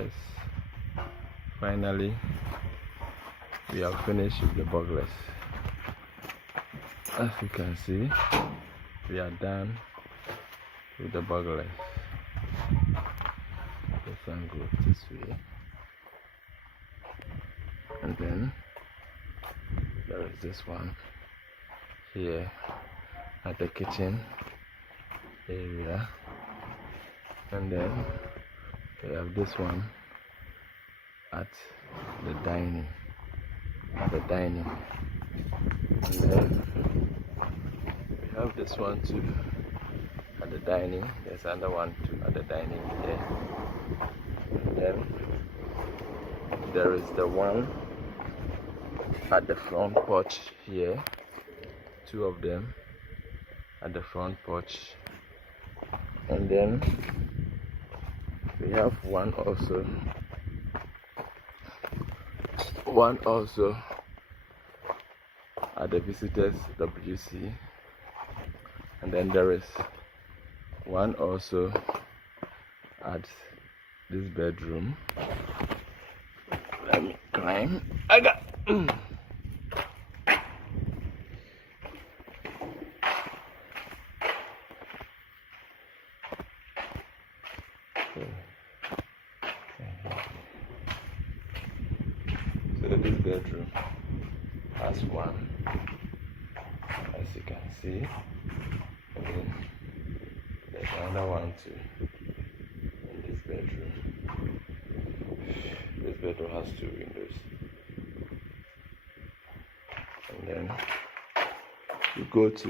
Yes, finally we have finished with the burglars. As you can see, we are done with the burglars. Let's go this way, and then there is this one here at the kitchen area, and then we have this one at the dining, and then we have this one too at the dining. There's another one too at the dining here, and then there is the one at the front porch here, two of them at the front porch, and then we have one also at the visitors WC, and then there is one also at this bedroom. Let me climb. I got so this bedroom has one, as you can see, and then there's another one too in this bedroom. This bedroom has two windows, and then you go to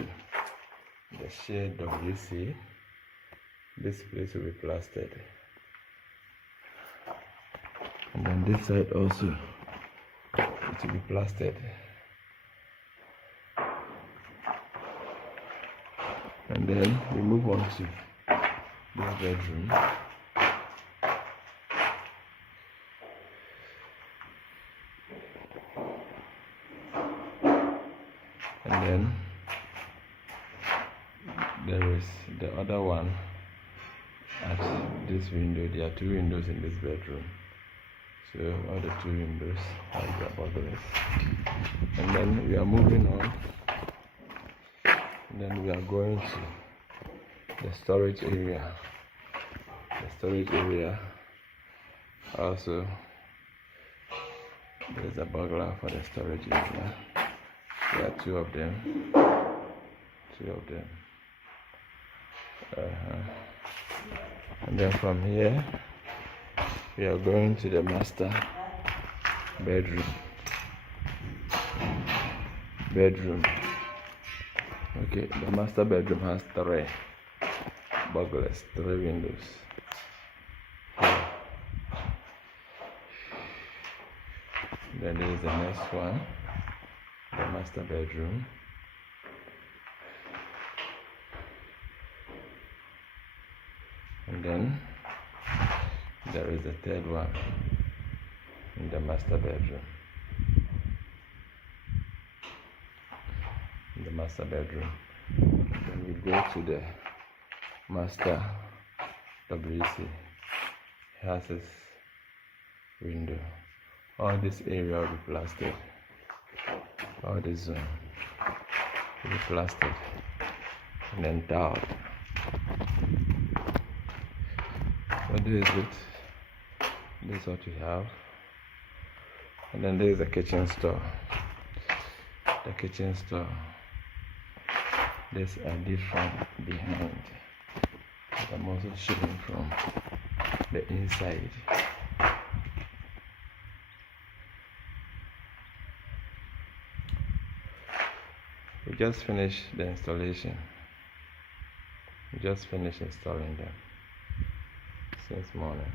the shared WC. This place will be plastered, and then this side also it will be plastered, and then we move on to this bedroom. And then there is the other one at this window. There are two windows in this bedroom, so all the two windows are the burglars. And then we are moving on, and then we are going to the storage area. Also, there is a burglar for the storage area. There are two of them. And then from here we are going to the master bedroom. Okay, the master bedroom has three burglars, three windows. Then there is the next one, the master bedroom. And then there is the third one in the master bedroom. Then we go to the master WC. It has this window. All this area will be plastered. All this zone will be plastered and then tiled. So this is it. This is what we have. And then there is the kitchen store. There's a different behind. I'm also shooting from the inside. We just finished the installation. We just finished installing them since morning.